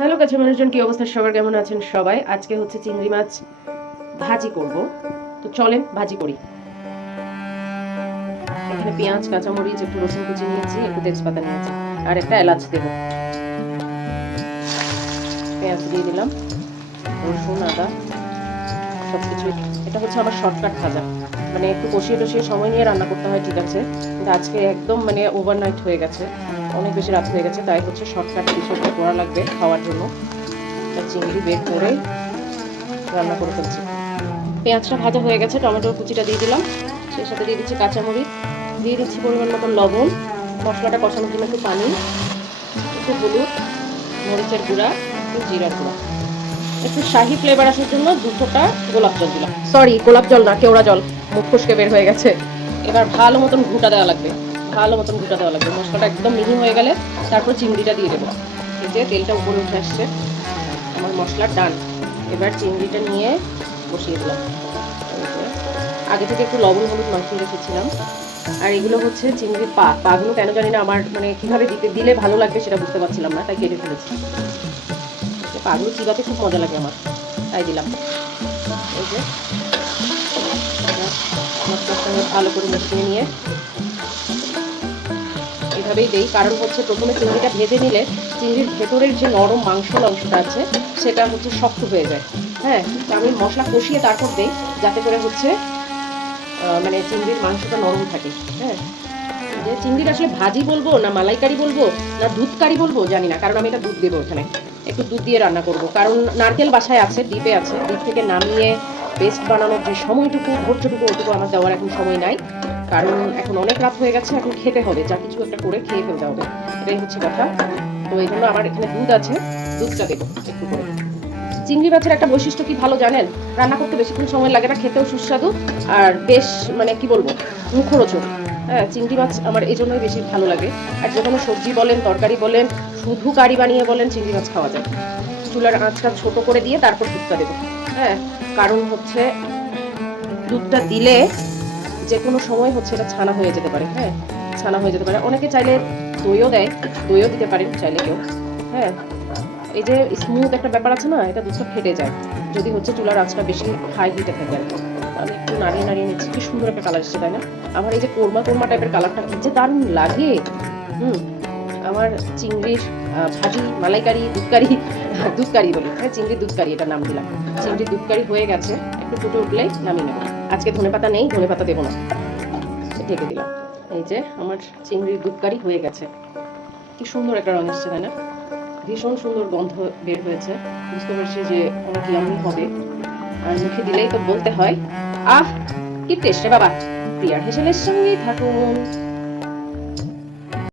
Hello কাছে মানুষজন, কি অবস্থা সবার, কেমন আছেন সবাই? আজকে হচ্ছে চিংড়ি মাছ ভাজি করব। তো চলেন ভাজি করি। এখানে পেঁয়াজ, কাঁচামরিচ, একটু রসুন কুচি নিয়েছি, একটু তেজপাতা নিয়েছি আর একটা এলাচ দেব। পেঁয়াজ দিয়ে দিলাম, রসুন, আদা সবকিছু। এটা হচ্ছে আমার শর্টকাট ভাজা, মানে একটু কষিয়ে টষিয়ে সময় নিয়ে রান্না করতে হয়, ঠিক আছে, কিন্তু আজকে একদম মানে ওভারনাইট হয়ে গেছে, অনেক বেশি রাত হয়ে গেছে, তাই হচ্ছে শর্টকাট কিছু একটা করা লাগবে খাওয়ার জন্য। চিংড়ি বের করে রান্না করে ফেলছি। পেঁয়াজটা ভাজা হয়ে গেছে, টমেটোর কুচিটা দিয়ে দিলাম, সেই সাথে দিয়ে দিচ্ছি কাঁচামরিচ, দিয়ে দিচ্ছি পরিমাণ মতো লবণ, মশলাটা কষানোর জন্য একটু পানি, একটু হলুদ, মরিচের গুঁড়া, একটু জিরার গুঁড়া, একটু শাহি ফ্লেভার আসার জন্য 2 ফোঁটা গোলাপ জল দিলাম, সরি গোলাপ জল না, কেওড়া জল, মুখ ফসকে বের হয়ে গেছে। এবার ভালো মতন ঘুটা দেওয়া লাগবে, ভালো মতন ঘুটা দেওয়া লাগবে। মশলাটা একদম মিহি হয়ে গেলে তারপর চিংড়িটা দিয়ে দেবো। এই যে তেলটা উপরে উঠে আসছে, আমার মশলা ডান। এবার চিংড়িটা নিয়ে বসিয়ে দিলাম। আগে থেকে একটু লবণ হলুদ মাখিয়ে রেখেছিলাম। আর এগুলো হচ্ছে চিংড়ির পাগুলো কেন জানি না আমার মানে কিভাবে দিলে ভালো লাগবে সেটা বুঝতে পারছিলাম না, তাই কেটে ফেলেছি। পাগুলো চিবাতে খুব মজা লাগে আমার, তাই দিলাম। এই যে মশলার সঙ্গে ভালো করে মিশিয়ে নিয়ে এভাবেই দেই, কারণ হচ্ছে প্রথমে চিংড়িটা ভেজে নিলে চিংড়ির ভেতরের যে নরম মাংসের অংশটা আছে সেটা হচ্ছে শক্ত হয়ে যায়। হ্যাঁ, আমি মশলা কষিয়ে তারপর দেই, যাতে করে হচ্ছে মানে চিংড়ির মাংসটা নরম থাকে। হ্যাঁ, যে চিংড়ির আসলে ভাজি বলবো না মালাইকারি বলবো না দুধ কারি বলবো জানি না, কারণ আমি এটা দুধ দেবো, এখানে একটু দুধ দিয়ে রান্না করব, কারণ নারকেল বাসায় আছে, দ্বীপে আছে, দ্বীপ থেকে নামিয়ে পেস্ট বানানোর যে সময়টুকু ধৈর্যটুকু ওটুকু আমার দেওয়ার এখন সময় নাই, কারণ এখন অনেক রাত হয়ে গেছে, এখন খেতে হবে, যা কিছু একটা করে খেয়ে ফেলতে হবে, এটাই হচ্ছে কথা। তো এই জন্য আমার এখানে দুধ আছে, দুধটা দেবো একটু করে। চিংড়ি মাছের একটা বৈশিষ্ট্য কি ভালো জানেন? রান্না করতে বেশিক্ষণ সময় লাগে না, খেতেও সুস্বাদু, আর বেশ মানে কি বলবো, মুখরোচক। হ্যাঁ, চিংড়ি মাছ আমার এই জন্যই বেশি ভালো লাগে। আর যে কোনো সবজি বলেন, তরকারি বলেন, শুধু কারি বানিয়ে বলেন, চিংড়ি মাছ খাওয়া যায়। চুলার আঁচটা ছোট করে দিয়ে তারপর দুধটা দেবো। হ্যাঁ, কারণ হচ্ছে দুধটা দিলে যে কোনো সময় হচ্ছে এটা ছানা হয়ে যেতে পারে। হ্যাঁ, ছানা হয়ে যেতে পারে। অনেকে চাইলে দইও দেয়, দইও দিতে পারেন চাইলে কেউ। হ্যাঁ, এই যে স্মুথ একটা ব্যাপার আছে না, এটা দুধটা ফেটে যায় যদি হচ্ছে চুলার আঁচটা বেশি হাই হিটে থাকে আর কি। আমি একটু নাড়িয়ে নাড়িয়ে নিচ্ছি, কি সুন্দর একটা কালার এসছে, তাই না? আমার এই যে কোরমা কোরমা টাইপের কালারটা কি যে দারুণ লাগে। আমার চিংড়ির ভাজি, মালাইকারি, দুধকারি বলি, হ্যাঁ চিংড়ির দুধকারি এটা নাম দিলাম। চিংড়ির দুধকারি হয়ে গেছে, একটু ফুটে উঠলে নামিয়ে নেবো। আজকে ধনেপাতা নেই, ধনেপাতা দেবো না, ঢেকে দিলাম। এই যে আমার চিংড়ির দুধকারি হয়ে গেছে, কি সুন্দর একটা রং এসছে, তাই না? ভীষণ সুন্দর গন্ধ বের হয়েছে, বুঝতে পারছি যে অনেক ইয়ামি হবে। আর মুখে দিলেই তো বলতে হয়, আহ কি টেস্ট রে বাবা। প্রিয়ার হেসেলের সঙ্গেই থাকুন।